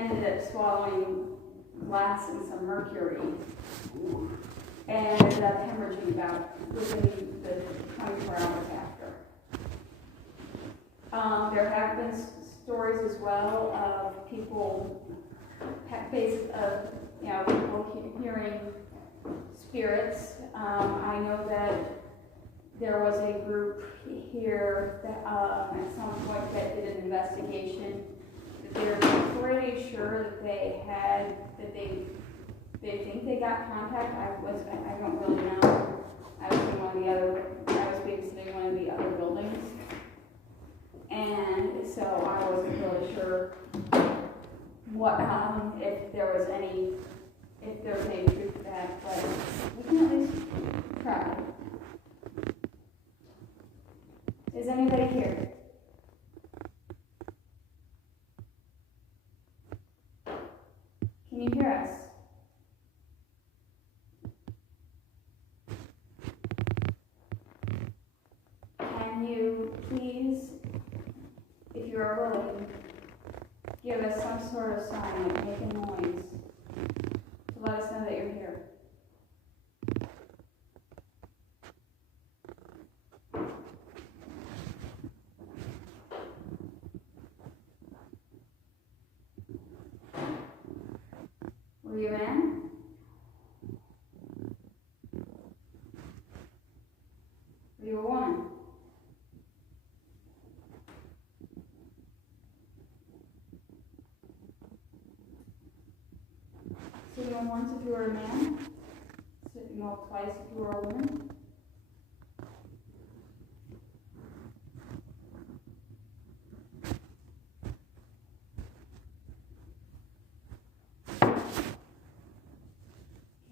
ended up swallowing glass and some mercury. Ooh. And ended up hemorrhaging about within the 24 hours after. There have been stories as well of people, people hearing spirits. I know that there was a group here that at some point that did an investigation. They're pretty sure that they think they got contact. I don't really know. I was babysitting one of the other buildings. And so I wasn't really sure what, if there was any truth to that, but we can at least try. Is anybody here? Can you hear us? Can you please, if you are willing, give us some sort of sign, like make a noise, to let us know that you're here? Were you in? Were you a woman? Signal once if you were a man. Signal twice if you were a woman.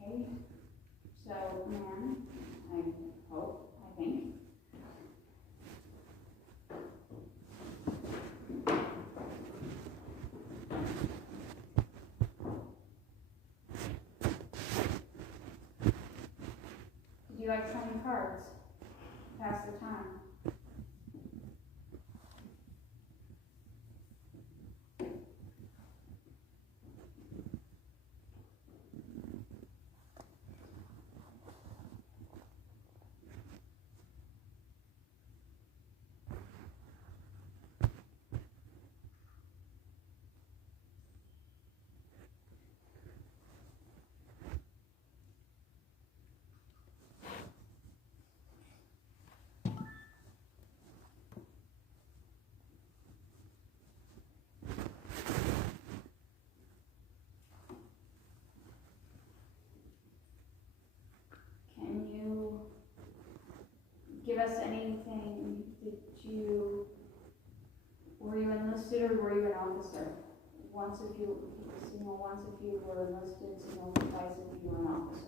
Okay. So, man, I hope, I think. Do you like playing cards? Pass the time. Can you give us anything? Were you enlisted or were you an officer? Once if you were enlisted, signal twice if you were an officer.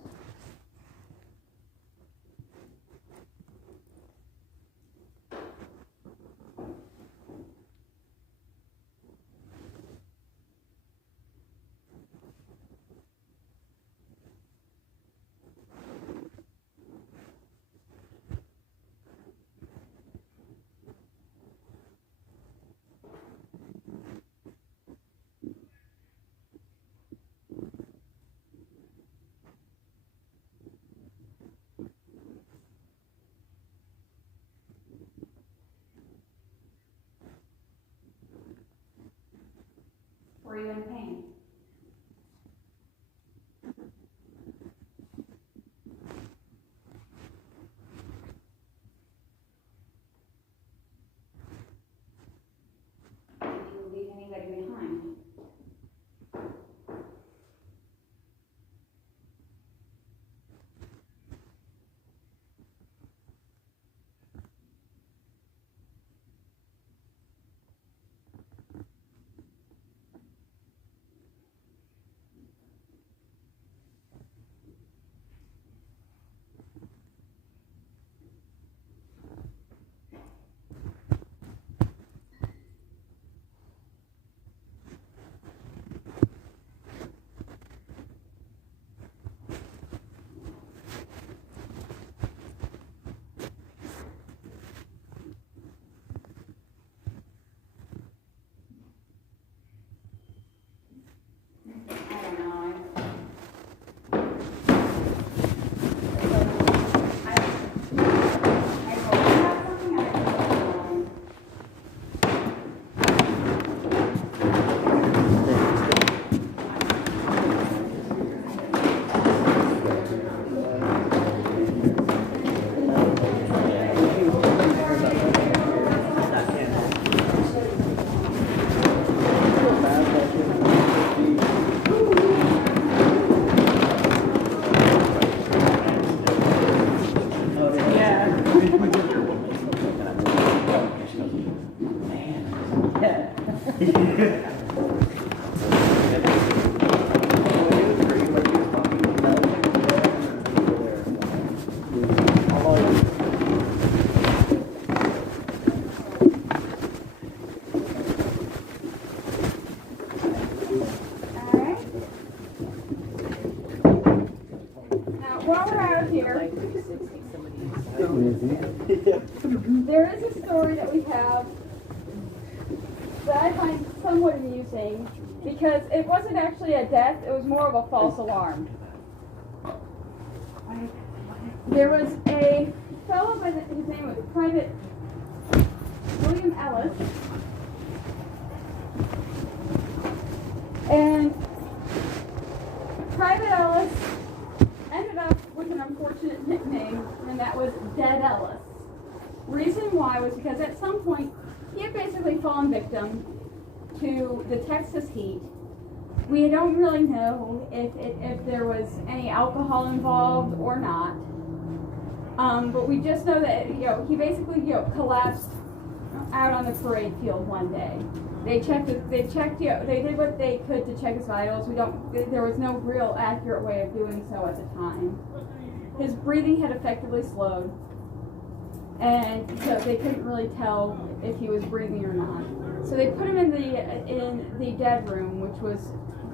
There is a story that we have that I find somewhat amusing because it wasn't actually a death, it was more of a false alarm. There was a fellow by his name was Private William Ellis, and Private Ellis ended up with an unfortunate nickname, and that was Dead Ellis. Reason why was because at some point he had basically fallen victim to the Texas heat. We don't really know if there was any alcohol involved or not. But we just know that he basically collapsed out on the parade field one day. They did what they could to check his vitals. There was no real accurate way of doing so at the time. His breathing had effectively slowed, and so they couldn't really tell if he was breathing or not. So they put him in the dead room,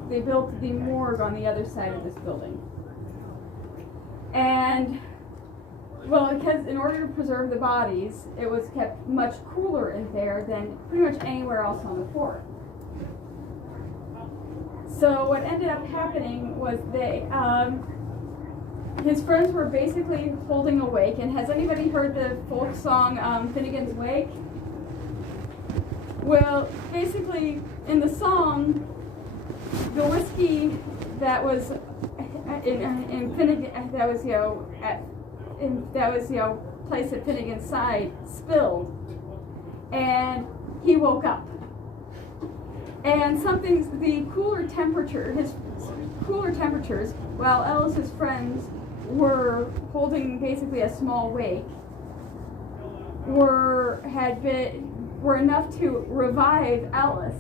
they built the morgue on the other side of this building. And well, because in order to preserve the bodies, it was kept much cooler in there than pretty much anywhere else on the fort. So what ended up happening was his friends were basically holding a wake. And has anybody heard the folk song Finnegan's Wake? Well, basically in the song, the whiskey that was in Finnegan, that was placed at Finnegan's side spilled, and he woke up. And the cooler temperatures, while Ellis's friends were holding basically a small wake, were enough to revive Ellis,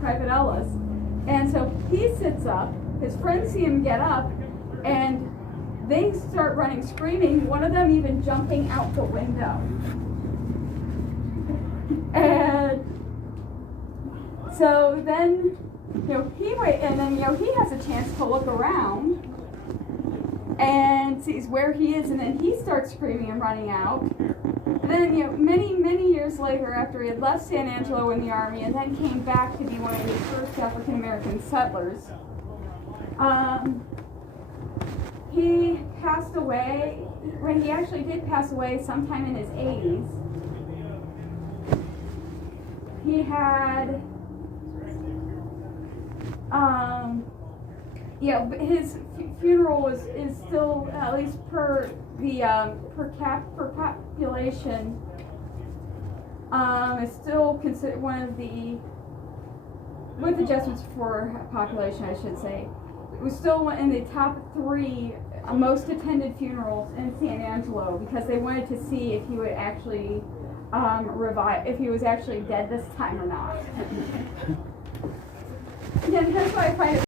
Private Ellis. And so he sits up, his friends see him get up, and they start running, screaming, one of them even jumping out the window. And so then, he has a chance to look around and sees where he is, and then he starts screaming and running out. And then, many years later, after he had left San Angelo in the Army and then came back to be one of the first African American settlers, he passed away, when he actually did pass away sometime in his 80s. He had, his funeral is still, at least per population, is still considered one of the, with adjustments for population, I should say, it was still in the top 3 most attended funerals in San Angelo, because they wanted to see if he would actually if he was actually dead this time or not. Yeah, that's why I find it